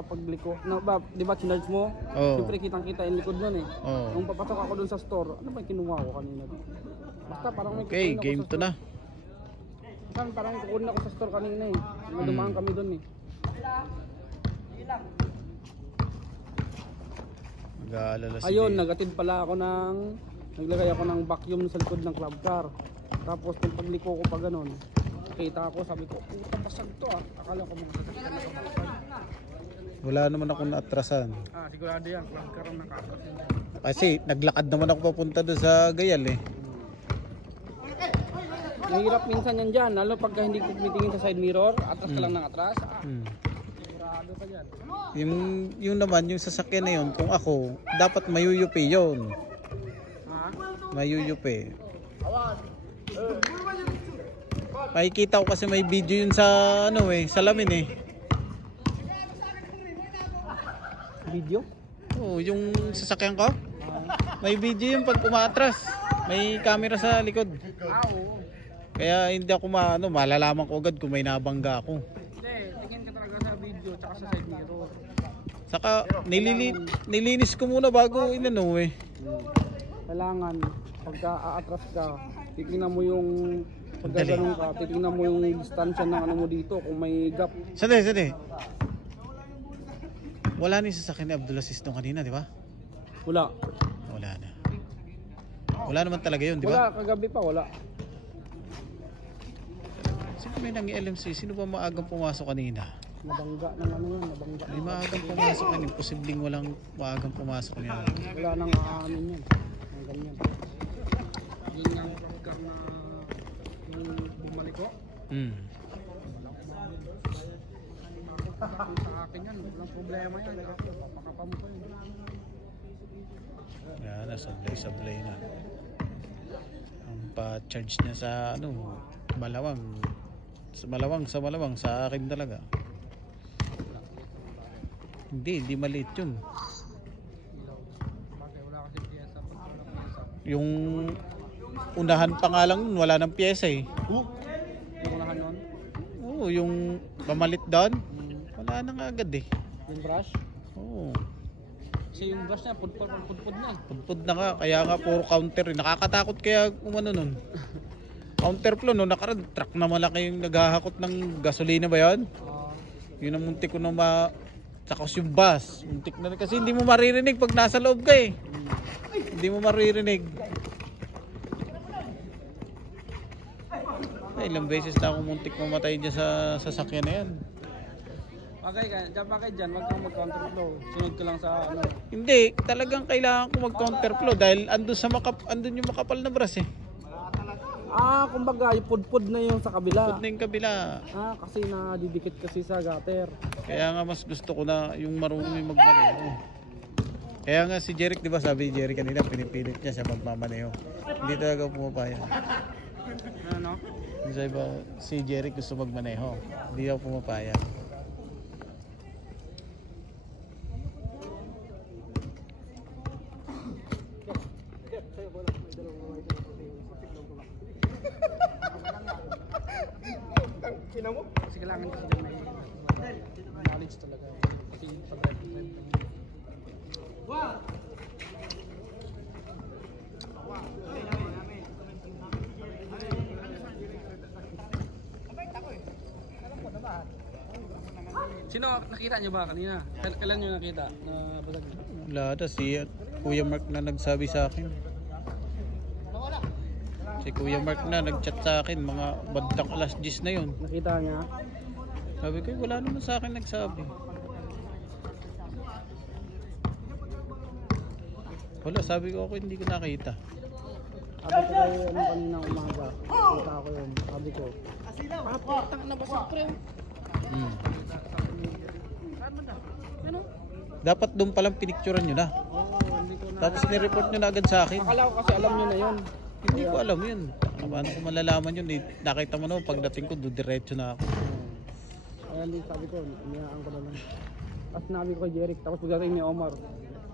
papagliko. Di ba chinarge mo? Siyempre kitang-kita yung likod nun eh. Nung papasok ako dun sa store, ano ba yung kinuha ko kanina? Basta parang may okay, game to na. Saan parang kukunin ako sa store kanina eh. Dumaan kami dun eh. Nag-aalala si Ayun, nagatid pala ako naglagay ako ng vacuum sa likod ng club car. Tapos nung pagliko ko pa ganun, kita ako, sabi ko, puta basag to ah. Akala ko mga sasakyan na kabasag. Wala naman ako naatrasan. Sigurado yan, club car ang nakaatras. Kasi naglakad naman ako papunta doon sa Gayal eh. Mahirap minsan yan dyan, lalo pagka hindi ko tumitingin sa side mirror, atras ka lang ng atras. Sigurado ka dyan. Yung naman, yung sasakyan na yun, kung ako, dapat mayuyupi yun. Mayuyupi. Makikita ko kasi may video yun sa ano eh, salamin eh. Video? Oo, yung sasakyan ko. May video yun pag umaatras. May camera sa likod. Oo. Kaya hindi ako malalaman ko agad kung may nabangga ako. Hindi, tingin ka talaga sa video tsaka sa side mirror. Saka nilinis ko muna bago inano eh. Kailangan pagka aatras ka, titingnan mo yung pagkaganong ka, titingnan mo yung distansya ng ano mo dito kung may gap. Sade. Wala ni sasakyan ni Abdulaziz nung kanina, di ba? Wala. Wala na. Wala naman talaga yun, di Wala, ba? kagabi pa wala. Sino may nangi-LMC? Sino ba maagang pumasok kanina? Nabangga ng ano yan, nabangga. May maagang pumasok kanina. Posibleng walang maagang pumasok niya. Wala nang aanin yan. Ang ganyan. Yun nga pagka na yung bumalik ko. Sa akin yan, walang problema yan. Papakapa mo pa yun. Yan, sablay na. Ang pa-charge niya sa ano, Malawang sa akin talaga. Hindi maliit yun. Yung unahan pa nga lang wala nang pyesa eh. Yung unahan nun? Oo, yung pamalit doon, wala nang agad eh. Yung brush? Oo. Kasi yung brush na, pudpud na eh. Pudpud na nga, kaya nga puro counter eh. Nakakatakot kaya umano nun. Counterflow no, nakaraan truck na malaki yung naghahakot ng gasolina ba yun? Yun ang muntik ko na takos yung bus. Muntik na kasi hindi mo maririnig pag nasa loob ka eh. Hindi mo maririnig. Ilang beses na ako muntik mamatay dyan sa sasakyan na yan. Bagay dyan, wag kang mag-counterflow. Sunod ka lang sa ano. Hindi, talagang kailangan ko mag-counterflow dahil andun yung makapal na brass eh. Kumbaga, yung pudpud na yung sa kabila. Pudpud na yung kabila. Kasi nadidikit kasi sa gutter. Kaya nga mas gusto ko na yung marunong yung magmaneho. Kaya nga si Jeric, di ba sabi ni Jeric kanina, pinipilit niya siya magmamaneho. Hindi talaga pumapayag. Ano? Sabi ba, si Jeric gusto magmaneho. Hindi ako pumapayag. Kasi kailangan kasi dyan may knowledge talaga. Kasi pag-represent Sino nakita nyo ba kanina? Kailan nyo nakita na basag? Wala ata, si Kuya Mark na nagsabi sa akin. Si Kuya Mark na nagchat sa akin, mga bandang alas 10 na yun. Nakita niya? Sabi ko, wala naman sa akin nagsabi. Wala, sabi ko ako hindi ko nakita. Sabi ko kayo kaninang umaga. Kita ko yun. Sabi ko, putang na basag pre. Ano? Dapat doon palang pinicturean nyo na. Hindi ko na. Tapos nireport nyo na agad sa akin. Akala ko kasi alam nyo na yun. Hindi ko alam yun. Paano ko malalaman yun? Nakita mo naman, pagdating ko, diretso na ako. Kaya hindi sabi ko, iniyaan ko na lang. Tapos sinabi ko kay Jeric, tapos pagdating ni Omar.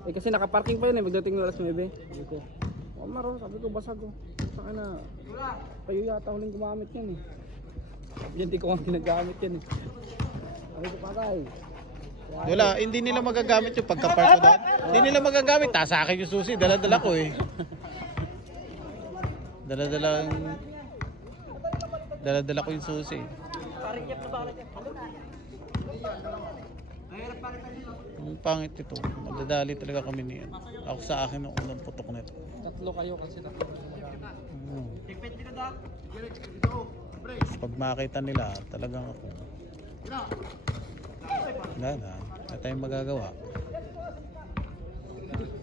Kasi nakaparking pa yun pagdating ng alas 9. Sabi ko, Omar, sabi ko basag ko. Saka na, kayo yata huling gumamit yan eh. Hindi ko ang ginagamit yan eh. Sabi ko patay. Wala, hindi nila magagamit yung pagka-park ko doon. Hindi nila magagamit. Sa akin yung susi, dala-dala ko eh. Dala-dala ko yung susi. Ang pangit ito. Madadali talaga kami niyan. Ako sa akin ang unang putok nito. Tatlo kayo kasi tatlo. Pag makita nila, talagang ako. Wala na. Wala tayong magagawa.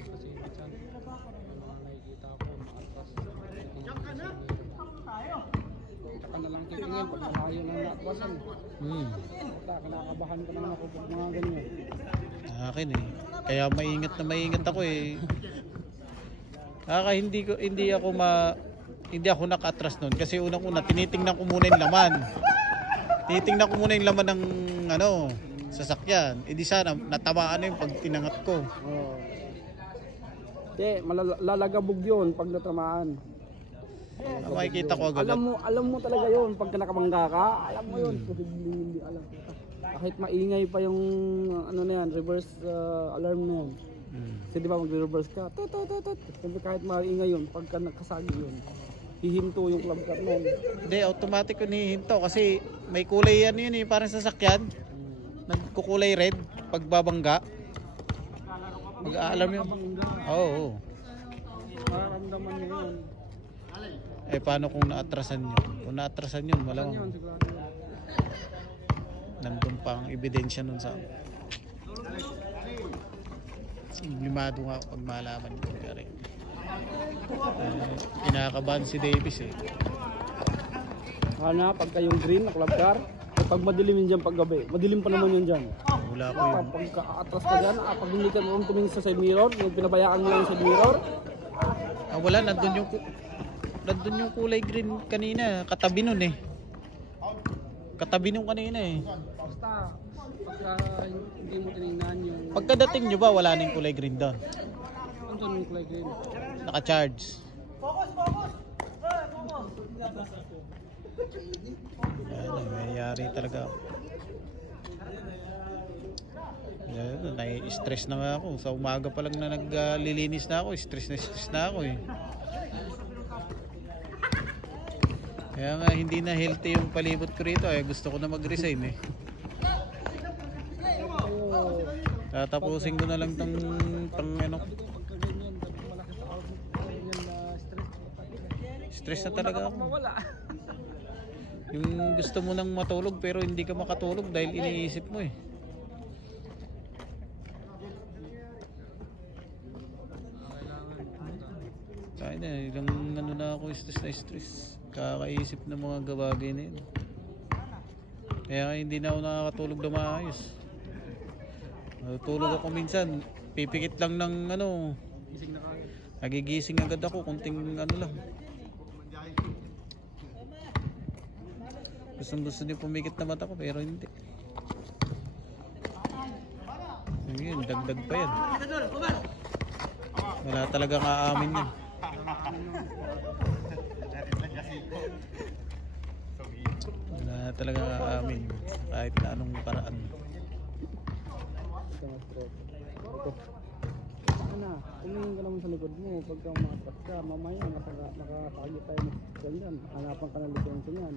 Kasi minsan, nakikita ko, maatras. Tsaka na lang titingin pag malayo ng naatwasan. Kinakabahan ko naman ako pag mga ganyan. Sa akin eh. Kaya maingat ako eh. Hindi ako naka-atras noon kasi unang-una tinitingnan ko muna yung laman. Tinitingnan ko muna yung laman ng sasakyan. E di sana natamaan na yung pag tinangat ko. Oo. Lalagabog yun pag natamaan. Makikita ko agad. Alam mo talaga yun pag nakabangga ka. Alam mo yun. Hindi alam. Kahit maingay pa yung reverse alarm na yan. Kasi di ba mag-reverse ka? Kasi kahit maingay yun, pagka nakasagi yun, hihinto yung club car na yun. Hindi, automatic ko hihinto kasi may kulay yun eh, parang sasakyan. Nagkukulay red pag babangga. Mag-aalarm yun. Oo. Mararamdaman niya yun. Eh paano kung naatrasan yun? Kung naatrasan yun, malamang nandun pa ang ebidensya nun sa limado nga pag malaman yun. Kinakabahan si Davis eh. Pagka yung green na club car, pag madilim yun dyan pag gabi, madilim pa naman yun dyan. Wala po yun. Pagka atras ka dyan, pag hindi ka naman tumingin sa side mirror, yung pinabayaan mo lang yung side mirror. Wala, nandun yung kulay green kanina, katabi nun eh. Katabi nun kanina eh. Basta, pagka hindi mo tinignan yung... Pagkadating nyo ba, wala na yung kulay green doon? Andun yung kulay green. Naka-charge. Mayayari talaga ako. Nai-stress na nga ako. Sa umaga pa lang na naglilinis na ako. Stress na ako eh. Kaya nga hindi na healthy yung palibot ko rito eh. Gusto ko na mag-resign eh. Tatapusin ko na lang tong stress na talaga ako. Yung gusto mo nang matulog pero hindi ka makatulog dahil iniisip mo eh. Kaya na, ilang na ako stress. Kakaisip ng mga gabagay na yun. Kaya hindi na ako nakakatulog na maayos. Natulog ako minsan, pipikit lang ng nagigising agad ako, kunting lang. Gusto niyo pumikit na mata ko pero hindi. Yun, dagdag pa yan. Wala talagang aamin yan. Wala talagang aamin kahit na anong paraan. Tumingin ka naman sa likod mo pagka umatras ka, mamaya nakatagi tayo dyan, hanapan ka ng lisensya niyan.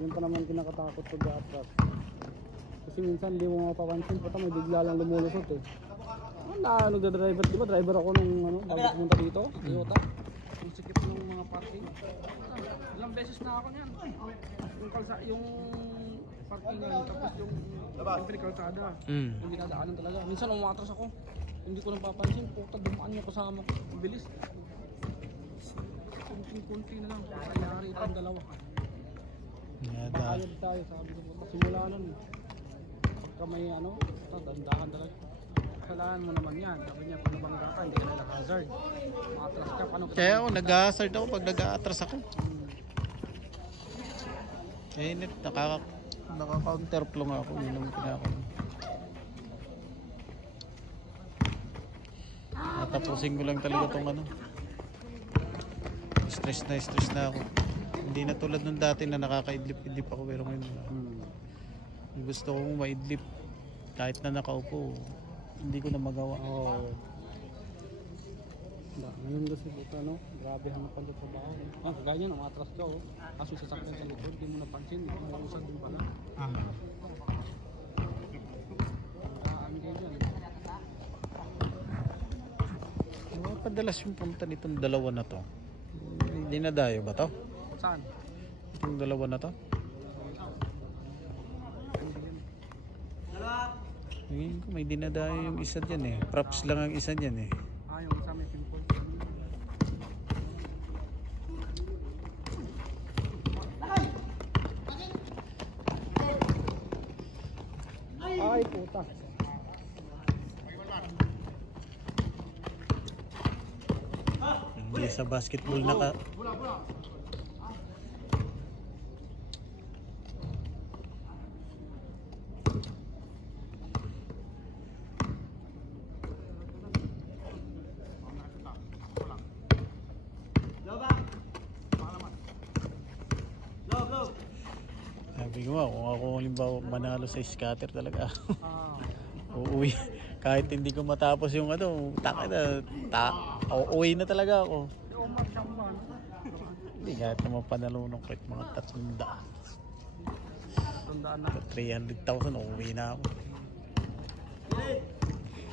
Yun pa naman kinakatakot pag atras. Kasi minsan hindi mo mapapansin, pata may bigla lang lumulusot eh. Nagda-driver, di ba driver ako nung bago pumunta dito, Toyota. Ang sikip ng mga parking. Ilang beses na ako niyan. Yung parkingan, tapos yung pinikalsada. Yung dinadaanan talaga. Minsan umatras ako, hindi ko napapansin, puta dumaan yung kasama ko. Ang bilis. Kunti na lang, kayari itong dalawa. Nakayad tayo, sabi ko, simula nun. Pagka may dandahan talaga. Kailangan mo naman yan. Sabi niya, kung nabangga ka, hindi ka na nag-hazard. Maatras ka, paano ka? Kaya ako, nag-hazard ako pag nag-aatras ako. Naka-counterflow nga ako. Yun ang pinaka. Natapusin ko lang talaga itong stress na ako. Hindi na tulad nung dati na nakakaidlip-idlip ako pero ngayon Gusto kong maidlip. Kahit na nakaupo, hindi ko na magawa. Oo. Ngayon kasi puta no, grabe hanapan sa trabaho. Kagaya niya, namatras ka oh. Kaso sasakyan sa likod, di mo napansin, di mo nausad din pala. Ano kayo dyan? Padalas yung punta nitong dalawa na to. Dinadayo ba to? Saan? Itong dalawa na to? Ngayon ko may dinadayo yung isa dyan eh. Props lang ang isa dyan eh. Yung isa may pimple. Ay puta. Hindi sa basketball naka... Sabi ko nga, kung ako halimbawa manalo sa scatter talaga. Uuwi. Kahit hindi ko matapos yung ano, uuwi na talaga ako. Hindi, kahit naman panalunong kahit mga 300,000, uuwi na ako.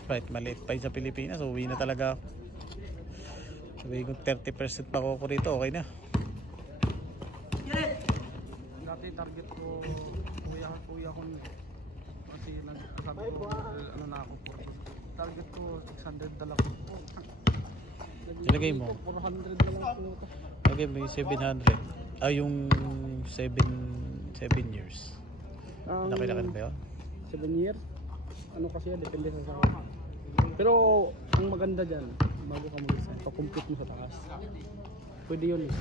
Kahit maliit pa yun sa Pilipinas, uuwi na talaga ako. Sabi ko 30% pa ako rito, okay na. Dati target ko kuya ko kasi sabi ko ano na ako target ko 600 dala ko. Nilagay mo? 400 na lang po. Lagay mo yung 700. Yung 7 years. Laki-laki na ba yun? 7 years? Ano kasi yan, depende sa sahod. Pero ang maganda dyan, bago ka mag-isa, pa-compute mo sa taas. Pwede yun eh.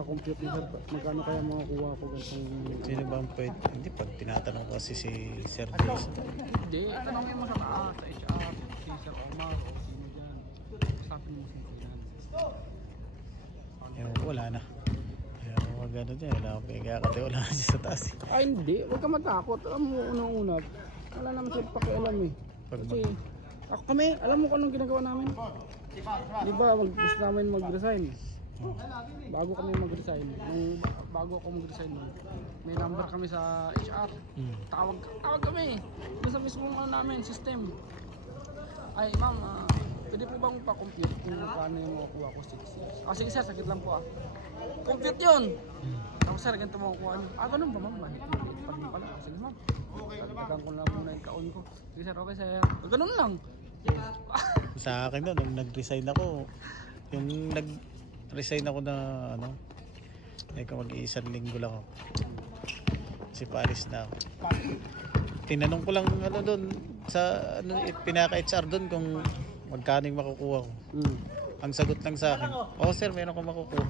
Pa-compute mo sir, magkano kaya makakuha ko gantong... Sino ba ang pwede? Hindi, pag tinatanong ko kasi si Sir Jason. Hindi, tanongin mo sa taas, sa HR, si Sir Omar, o sino dyan. Usapin mo sino yan. Wala na. Wag ano dyan, wala akong pinagkakati, wala na siya sa taas. Ay hindi, huwag ka matakot. Alam mo, unang-una, wala naman siya pakialam eh. Kasi, ako kami, alam mo kung anong ginagawa namin? Di ba, gusto namin mag-resign. Bago kami mag-resign, bago ako mag-resign, may number kami sa HR. Tawag kami. Doon sa mismong ano namin, system. Ay, ma'am, pwede po bang pa-compute kung paano yung makukuha ko 6 years? Sige sir, sakit lang po Compute yun! Tapos sir, ganito makukuha nyo. Ganun ba ma'am? Maliit pa din pala. Sige ma'am. Tagang ko lang muna yung kaon ko. Sige sir, okay sir. Ganun lang. Sa akin doon, nung nag-resign ako, yung nag-resign ako na ano, mag-iisang linggo lang ako. Kasi Paris na ako. Tinanong ko lang ano doon sa ano, pinaka-HR doon kung magkano yung makukuha ko. Ang sagot lang sa akin, sir, meron ko makukuha.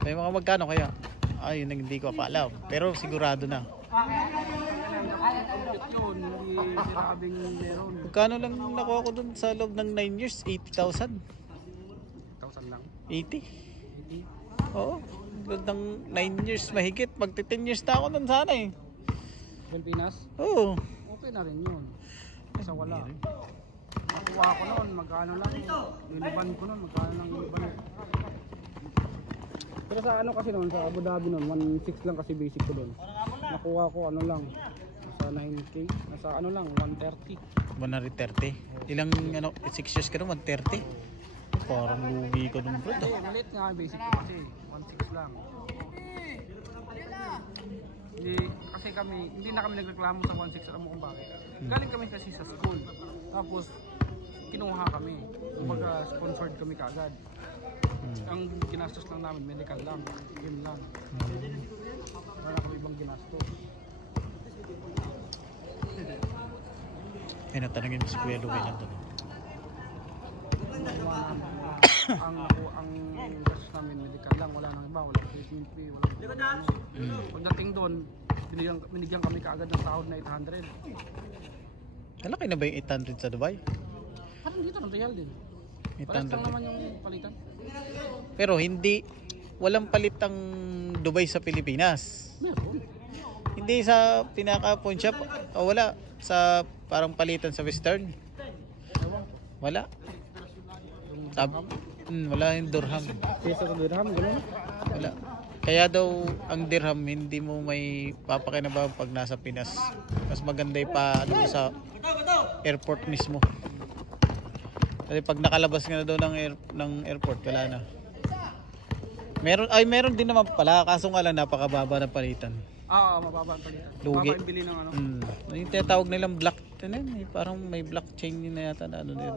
May mga magkano kaya? Yun ang hindi ko pa alam. Pero sigurado na. Magkano lang nakuha ko dun sa loob ng 9 years? 80,000? 1,000 lang? 80? Oo. Loob ng 9 years mahigit. Magti 10 years na ako dun sana eh. Pilipinas? Oo. Okay na rin yun. Kasi wala. Nakuha ko noon, magkano lang. Yung liban ko noon, magkano lang yung liban. Pero sa ano kasi noon, sa Abu Dhabi noon, 1.6 lang kasi basic ko doon. Nakuha ko ano lang, nasa 9K, nasa ano lang, 130. 130? Ilang ano, 6 years ka doon, 130? Parang lugi ko doon bro. Hindi, maliit nga basic ko kasi, 1.6 lang. Hindi, kasi hindi na kami nagreklamo sa 1.6, alam mo kung bakit. Galing kami kasi sa school, tapos kinuha kami, kumbaga sponsored kami kaagad. Ang ginastos lang namin, medical lang, yun lang. Wala kami ibang ginastos. Natanongin mo si Kuya Louie lang doon. Ang gastos namin, medical lang, wala nang iba, wala treatment fee, wala ano. Pagdating doon, binigyan kami kaagad ng sahod na 800. Malaki na ba yung 800 sa Dubai? Parang dito, ng real din. 800 Parang lang naman yung palitan. Pero hindi, walang palit ang Dubai sa Pilipinas. Meron. Hindi sa pinaka pawn shop. O wala. Sa parang palitan sa Western. Wala. Wala yung dirham. Peso sa dirham, gano'n. Wala. Kaya daw ang dirham hindi mo may papakinabang pag nasa Pinas. Mas maganda pa ano sa airport mismo. Kasi pag nakalabas ka na daw ng airport, wala na. Meron din naman pala, kaso nga lang napakababa ng palitan. Mababa ang palitan. Lugi. Mababa yung bili ng ano. Yung tinatawag nilang block, parang may blockchain din na yata na ano nila.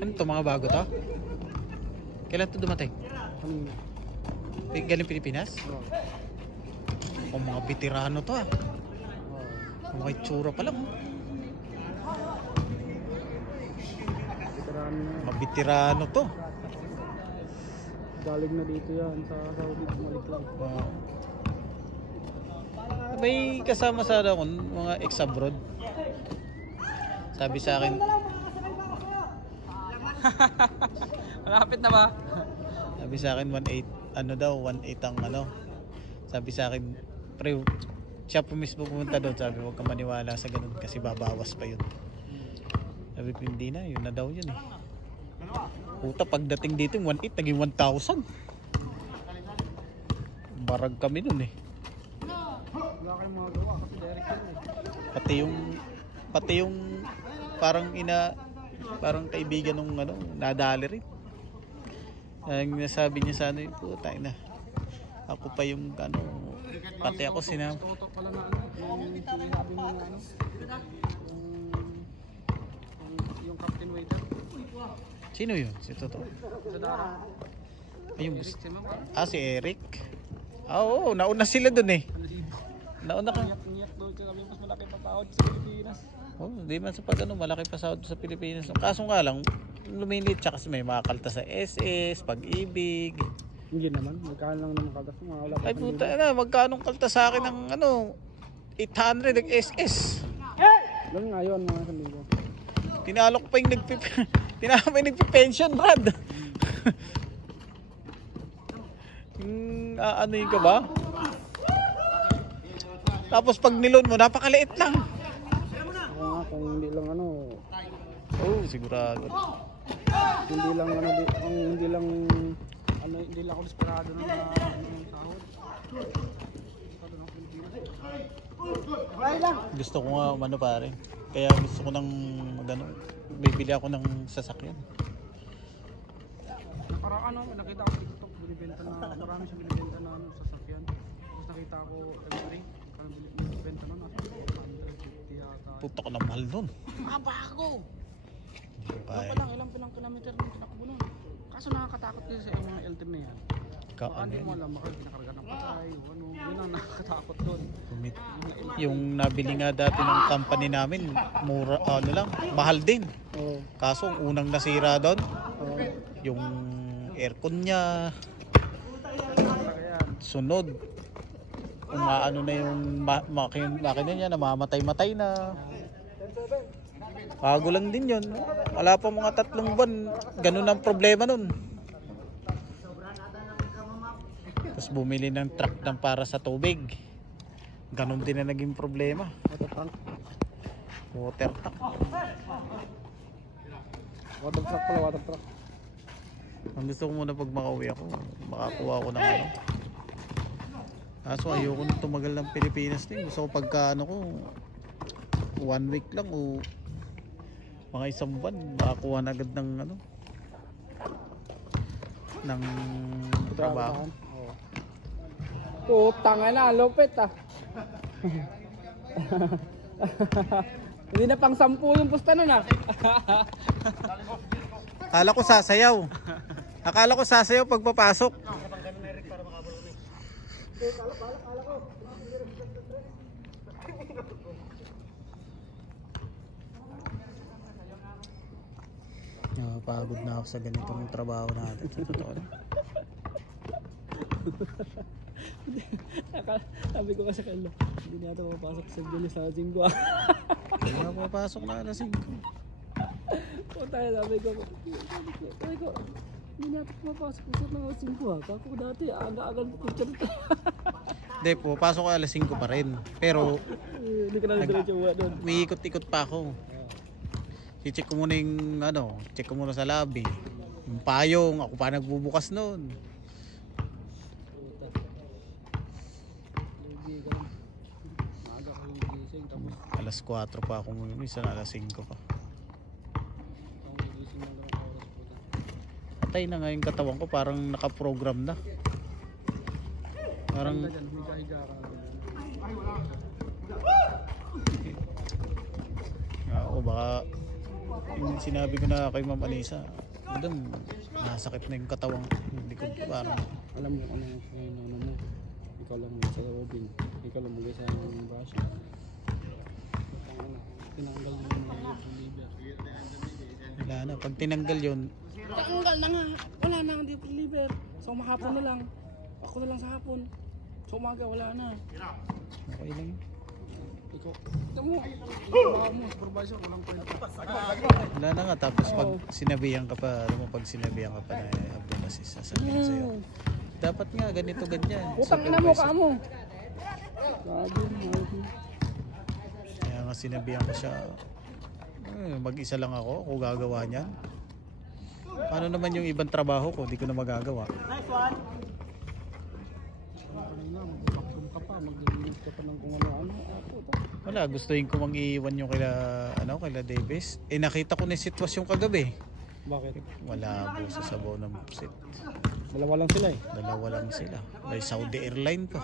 Ano to, mga bago to? Kailan to dumating? Kanina. Galing Pilipinas? O mga veterano to ah. Mga itsura pa lang. Veterano na. Mga veterano to. Galing na dito yan sa Saudi. Bumalik lang. May kasama sa akong mga ex-abroad. Sabi sa akin, Malapit na ba? sabi sa akin 1.8, ano daw, 1.8 ang ano. Sabi sa akin, pre, siya po mismo pumunta doon. Sabi, huwag ka maniwala sa ganun kasi babawas pa yun. Sabi ko, hindi na, yun na daw yun eh. Puta, pagdating dito yung 1.8 naging 1,000. Barag kami nun eh. Wala kayong mga gawa kasi direct yun eh. Pati yung parang kaibigan nung ano, nadali rin. Ang nasabi niya sa ano, puta na. Ako pa yung ano, pati ako sinama. Toto pala na ano, yung sinabi mo na ano. Yung captain waiter. Sino yun? Si Toto? Sa Dara. Ayun, Si Ma'am. si Eric. Oo, nauna sila dun eh. Nauna ka. Iyak doon kasi sabi mas malaki pa tao sa Pilipinas. Oh, hindi man sa pag ano, malaki pa sahod sa Pilipinas. Kaso nga lang, lumiliit siya kasi may mga kalta sa SS, Pag-ibig. Hindi naman, magkano lang naman kaltas mo. Wala pa Ay puta na, magkano kalta sa akin ng ano, 800 ng SS. Lang nga yun, mga sabihin. Tinalok pa yung nagpi-pension, Brad. Ano yun ka ba? Tapos pag nilon mo, napakaliit lang. Oo nga, kung hindi lang ano, Oh, sigurado. hindi lang ano, hindi lang ako desperado ng sahod. Gusto ko nga umano pare. Kaya gusto ko ng magano, bibili ako ng sasakyan. Parang ano, nakita ko sa TikTok, binibenta na, marami siyang binibenta na ano, sasakyan. Tapos nakita ko every parang binibenta na nasa 150 yata. Puto ko na mahal nun. Bago! Bye. Ilang kilometer ng tinakbo nun. Kaso nakakatakot din sa mga L10 na yan. Baka Ano hindi mo yun? alam, baka pinakarga ng patay, ano, yun ang nakakatakot doon. Yung nabili nga dati ng company namin, mura, ano lang, mahal din. Oo. Kaso ang unang nasira doon, Oo. yung aircon niya, Kaya, sunod. Umaano na yung makina niya, namamatay-matay na. Bago lang din yun. Wala pa mga 3 buwan, ganun ang problema nun. Tapos bumili ng truck ng para sa tubig. Ganun din na naging problema. water tank. Water tank. Water truck pala, water truck. Ang gusto ko muna pag makauwi ako, makakuha ako ng ano. Kaso ayoko na tumagal ng Pilipinas din. Gusto ko pagka ano ko, 1 week lang o mga 1 buwan, makakuha na agad ng ano, ng trabaho. Oo. Putang na, lupit ah. Hindi na pang 10 yung pusta nun ah. Akala ko sasayaw. Akala ko sasayaw pagpapasok. Pagod na ako sa ganitong trabaho natin. Sa totoo lang. Sabi ko kasi kay Lo, hindi na ito mapasok sa Julius sa 5 ah. Hindi na papasok na alas 5. Punta sabi ko, hindi na ito mapasok sa ng 5 ah. Kako dati, aga-aga picture ito. Hindi, pupasok ko alas 5 pa rin. Pero Hindi ka na diretso uwa doon. may ikot-ikot pa ako. I-check ko muna yung check ko muna sa lobby. Yung payong, ako pa nagbubukas noon. Maaga ka yung gising, tapos Alas 4 pa ako ngayon, minsan alas 5 pa. ang gising ng ganang oras po ito. Patay na nga yung katawan ko, parang nakaprogram na. Parang Dyan, higa-higa ka. oo, baka yung sinabi ko na kay Ma'am Alisa, madam, nasakit na yung katawan ko. Yung likod ko parang Alam mo ano mo. Ikaw lang mo sa Robin. Ikaw lang mo sa brush. Tinanggal mo yung liver. wala na. Pag tinanggal yun, Tanggal na nga. Wala na ang deep liver. So mahapon na lang. Ako na lang sa hapon. So umaga wala na. okay lang yun. Ikaw. Ito mo. Ikaw mo. Supervisor. Walang kwenta. Wala na nga, tapos pag sinabihan ka pa, alam mo, pag sinabihan ka pa na abdomasis, sasabihin sa'yo, dapat nga ganito ganyan. Putang ina mo ka mo. Grabe. Kaya nga sinabihan ko siya, mag-isa lang ako gagawa niyan. Paano naman yung ibang trabaho ko, di ko na magagawa. Mag-vacuum ka pa. Mag-release ka pa ng kung ano-ano. Wala, gustuin ko mang iiwan yung kaila Davis. Nakita ko na yung sitwasyon kagabi. Bakit? Wala po sa sabaw ng pusit. Dalawa lang sila eh. Dalawa lang sila. May Saudi Airline pa.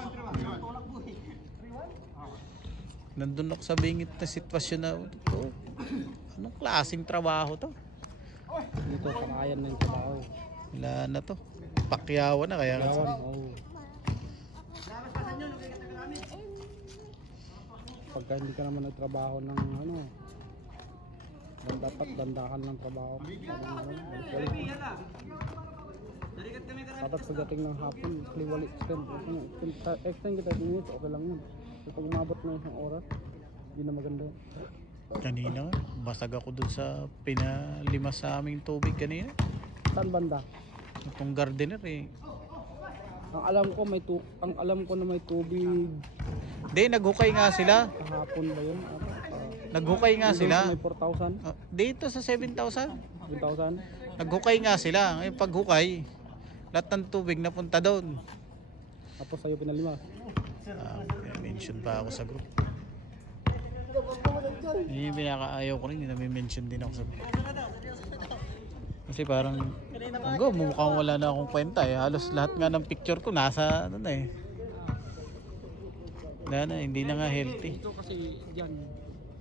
Nandun ako sa bingit na sitwasyon na anong klaseng trabaho to? Dito pakayan na yung trabaho. Wala na to. Pakyawan na kaya nga. Yawan. Oh. Pagka hindi ka naman nagtrabaho ng ano, dapat dandahan ng trabaho. Dapat pagdating ng hapon, liwali extend. Extend kita 10 minutes, okay lang yun. So, pag umabot na isang oras, hindi na maganda yun. Kanina, basag ako dun sa pinalima sa aming tubig kanina. Saan banda? Itong gardener eh. Ang alam ko na may tubig Hindi, naghukay nga sila. kahapon ba yun? Naghukay nga sila. May 4,000? Dito sa 7,000. 7,000? Naghukay nga sila. Ngayon paghukay, lahat ng tubig napunta doon. Tapos sa'yo pinalima. Mention pa ako sa group. Yun yung pinakaayaw ko rin, nami-mention din ako sa group. Kasi parang, mukhang wala na akong kwenta eh. Halos lahat nga ng picture ko nasa ano na eh. Wala na, hindi na nga healthy. Ito kasi dyan,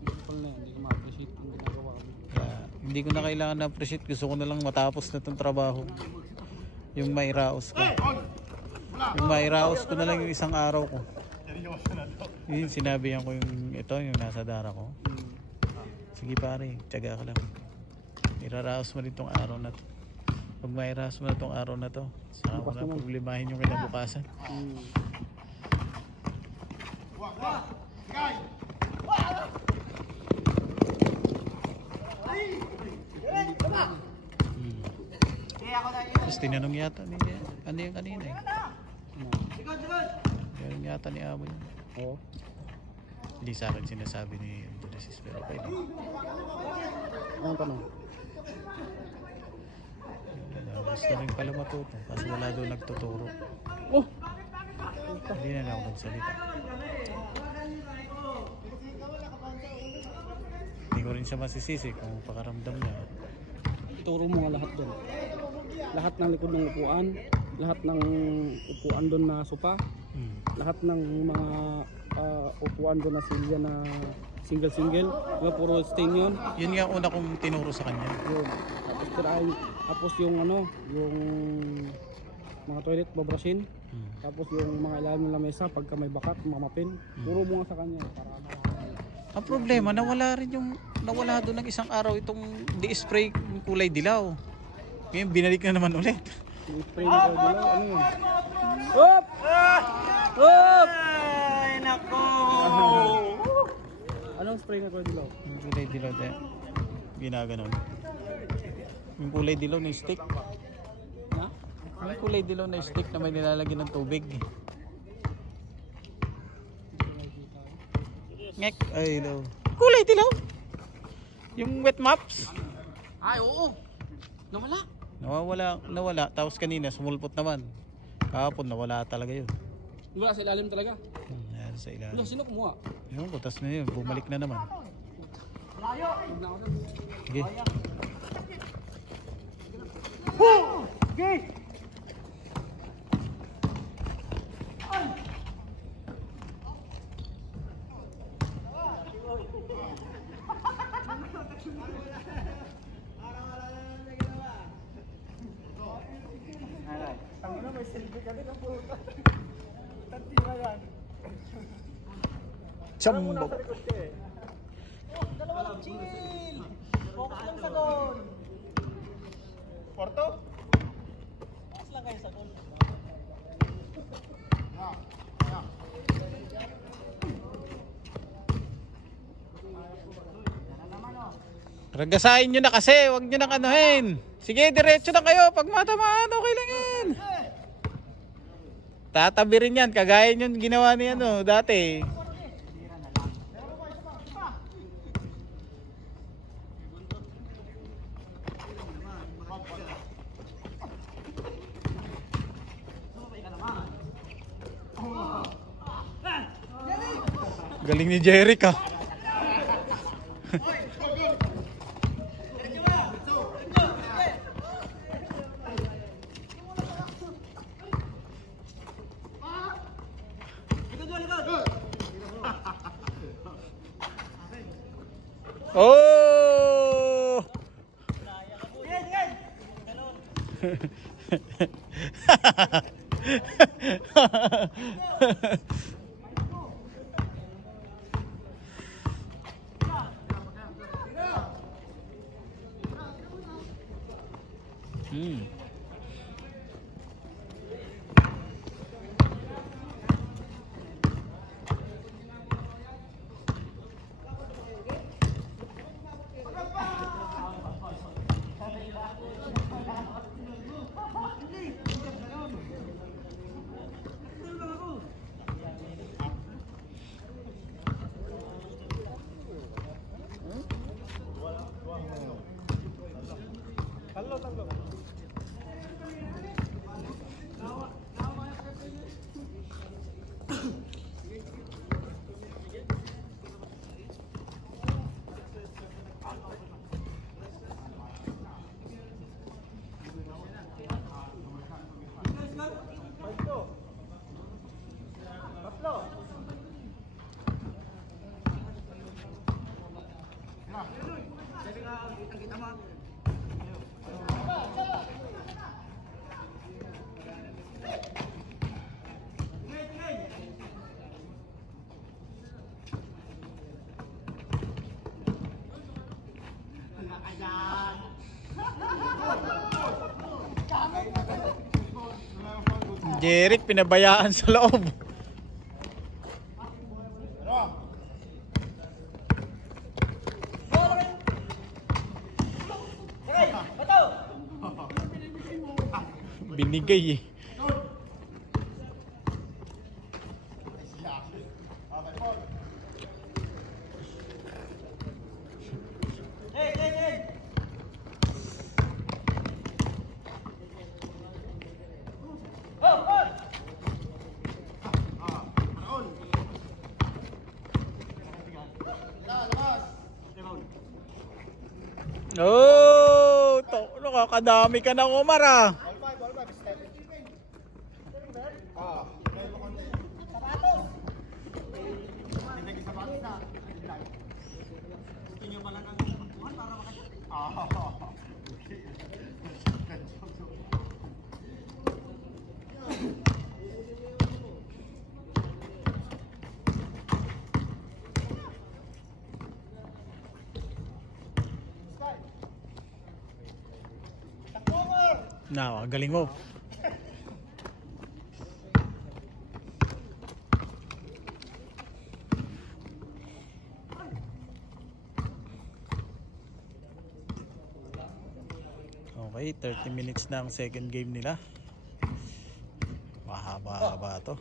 simple na yan, hindi ko ma-appreciate yung ginagawa ko. Kaya, hindi ko na kailangan na appreciate. Gusto ko na lang matapos na itong trabaho. Yung mairaos ko. Yung mairaos ko na lang yung isang araw ko. Yun, sinabihan ko yung nasa dara ko. Sige pare, tiyaga ka lang. Iraraos mo rin itong araw na to. Pag mairaos mo na itong araw na to, saka mo na problemahin yung kinabukasan. Tapos tinanong yata ni ano yung kanina eh. Tinanong yata ni Abo yun. Oo. Hindi sa akin sinasabi ni Andresis, pero okay lang. Anong tanong? Gusto rin pala matuto kasi wala doon nagtuturo. Oh! Hindi na ako nagsalita. Hindi ko rin siya masisisi kung pakaramdam niya. Turo mo nga lahat doon. Lahat ng likod ng upuan, lahat ng upuan doon na sopa, lahat ng mga upuan doon na silya na single-single, diba puro stain yun. Yun nga una kong tinuro sa kanya. Yun. Tapos tirahin, tapos yung yung mga toilet babrushin, tapos yung mga ilalim ng lamesa pagka may bakat, mamapin, puro mo nga sa kanya para Ang problema, nawala doon ng isang araw itong di-spray kulay dilaw. Ngayon binalik na naman ulit. yung spray na dilaw, ano yun? Hop! Hop! Ay, nako! Anong spray na kulay dilaw? Yung kulay dilaw de. Ginaganon. Yung kulay dilaw na stick. Ha? Yung kulay dilaw na stick na may nilalagyan ng tubig. Ngek. Ay, no. Kulay dilaw. Yung wet maps. Ay, oo. Nawala. Nawala. Tapos kanina sumulpot naman. Kahapon nawala talaga yun. Wala sa ilalim talaga. Ayan sa ilalim. Sino kumuha? Yung butas na yun. Bumalik na naman. Huwag na ako doon. Sige. Okay! Chambok. Chill! Focus lang sa goal! Porto? Focus lang kayo sa goal. Ragasain nyo na kasi, wag nyo na kanuhin. Sige, diretso na kayo. Pag matamaan, okay lang yan. Tatabi rin yan, kagaya nyo ginawa ni ano, dati. Galing ni Jeric ah. Oh! Hmm. Jeric pinabayaan sa loob. Binigay eh. Oh, nakakadami ka ng Omar ah. Na, galing mo. Okay, 30 minutes na ang second game nila. Mahaba-haba to.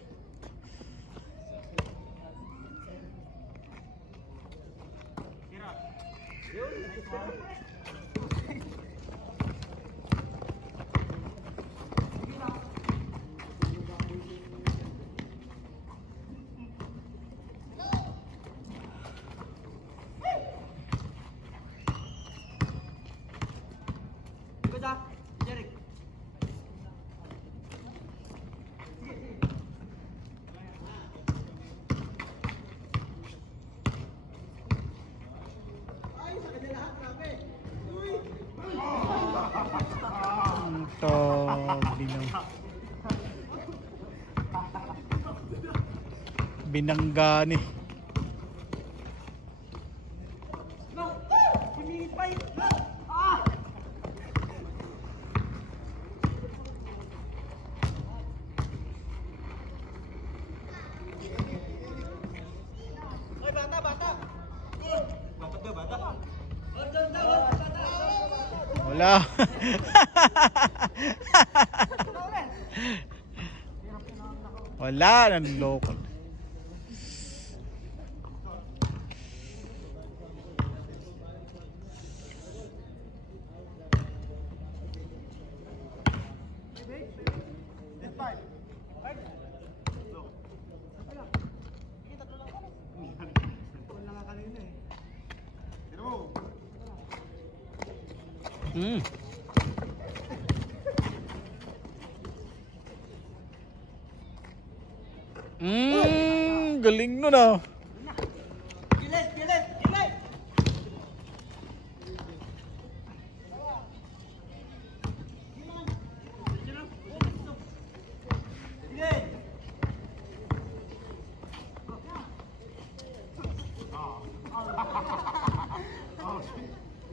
Jeric. Ito, binanggani. Oy, bata, bata. Bata ba, bata? Wala. Wala, nanloko. Hmm. Galing nun ah. Gilid, gilid, gilid. Gilid.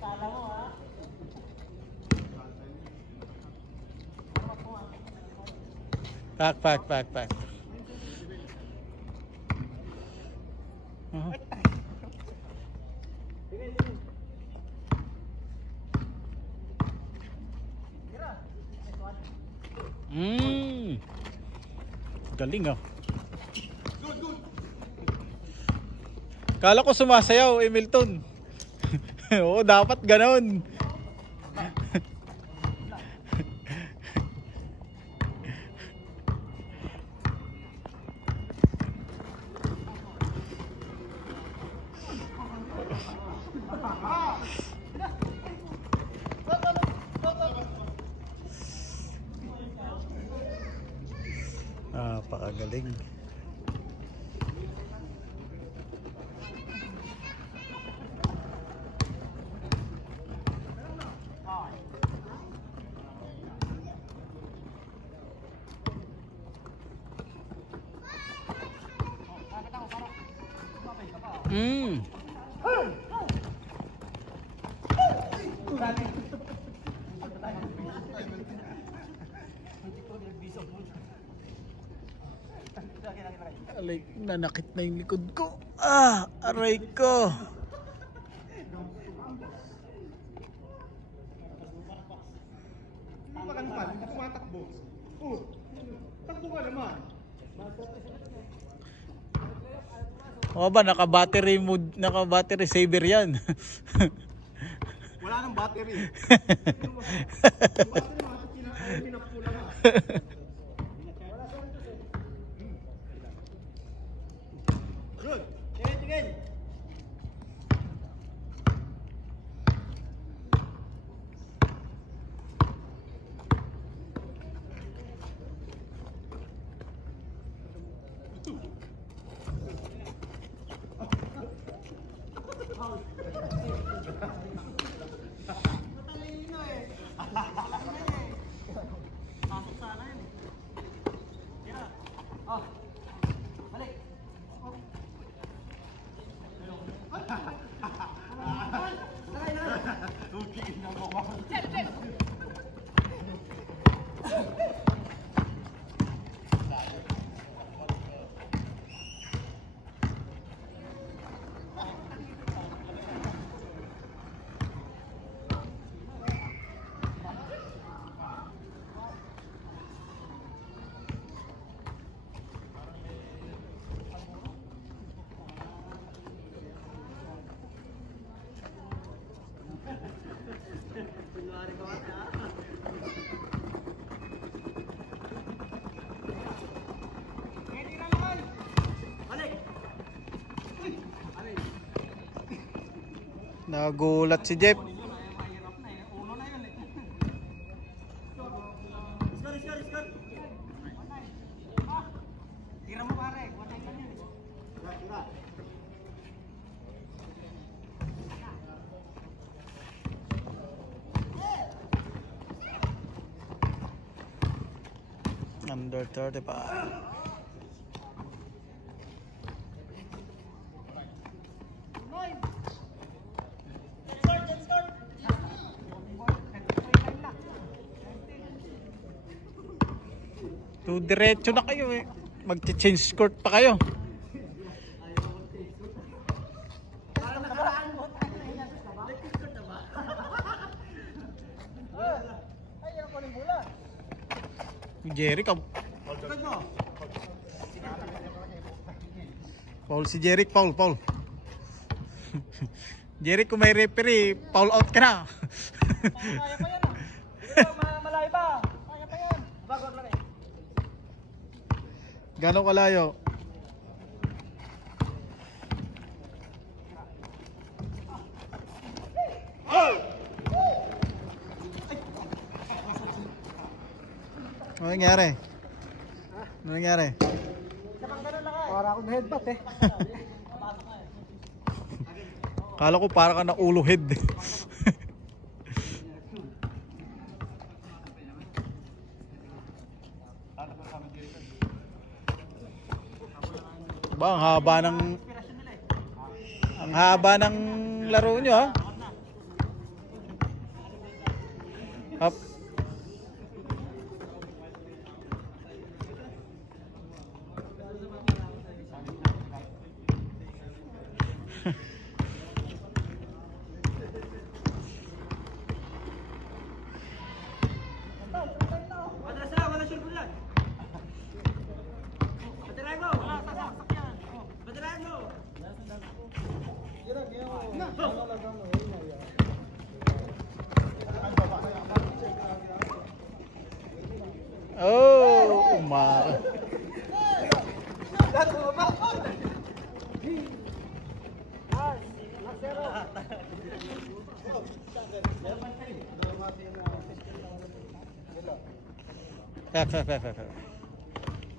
Kala mo ha? Pack. Galing ah. Kala ko sumasayaw, Emilton. Oo, dapat ganon. Napakagaling. Alay, nanakit na yung likod ko. Aray ko. O ba, naka-battery mode, naka-battery saver yan. Wala nang battery. Good. Tigil. Matalino eh. Pasok sana yun eh. Nagulat si Jeff. Tira mo pare, kuha tayo yun. Tira. Under 35. To diretso na kayo eh. Magche-change court pa kayo. Jerry ka. Paul si Jerry, Paul. Jerry, kung may referee, foul out ka na. Kaya pa yan ah. Malayo pa. Kaya pa yan. Bagot lang eh. Gano'ng kalayo? Ano nangyari? Ano nangyari? Para akong headbutt eh. Kala ko para ka na ulo head. Ba, ang haba ng laro nyo ha. Up. Madras na, wala sure bulan. Madras mo. Sasakyan. Madras mo. Oh, umara.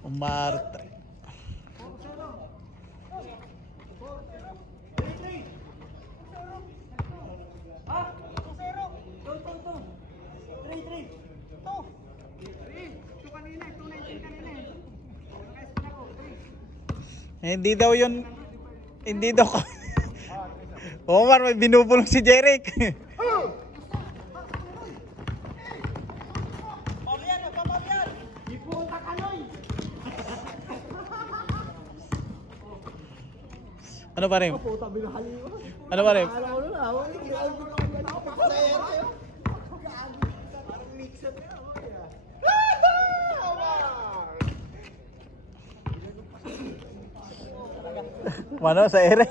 Umarte. Hindi daw ko. Omar, may binubulong si Jeric. Ano pa rin? Ano pa rin? Mano sa ere?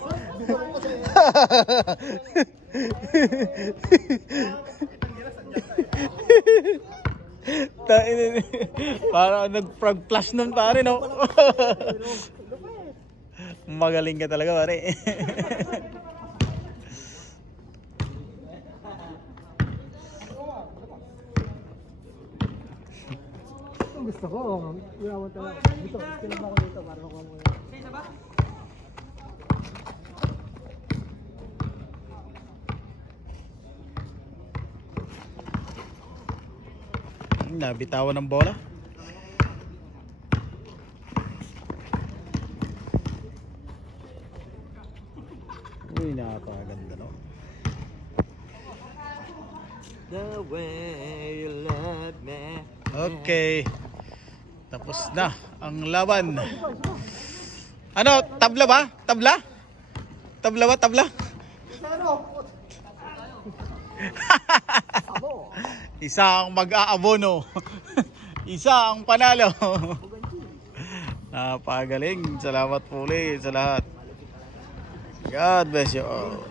Parang nag-frog-flash nun pare, no? Magaling ka talaga pare. Gusto ko. Iyawan talaga. Dito, kinaba ko dito para makuha mo. Isa ba? Nabitawan ng bola. Uy, napakaganda no. The way you love me. Okay. Tapos na ang laban. Ano, tabla ba? Tabla? Tabla ba? Tabla? Isa ang mag-aabono. Isa ang panalo. Napagaling. Salamat po ulit sa lahat. God bless you all.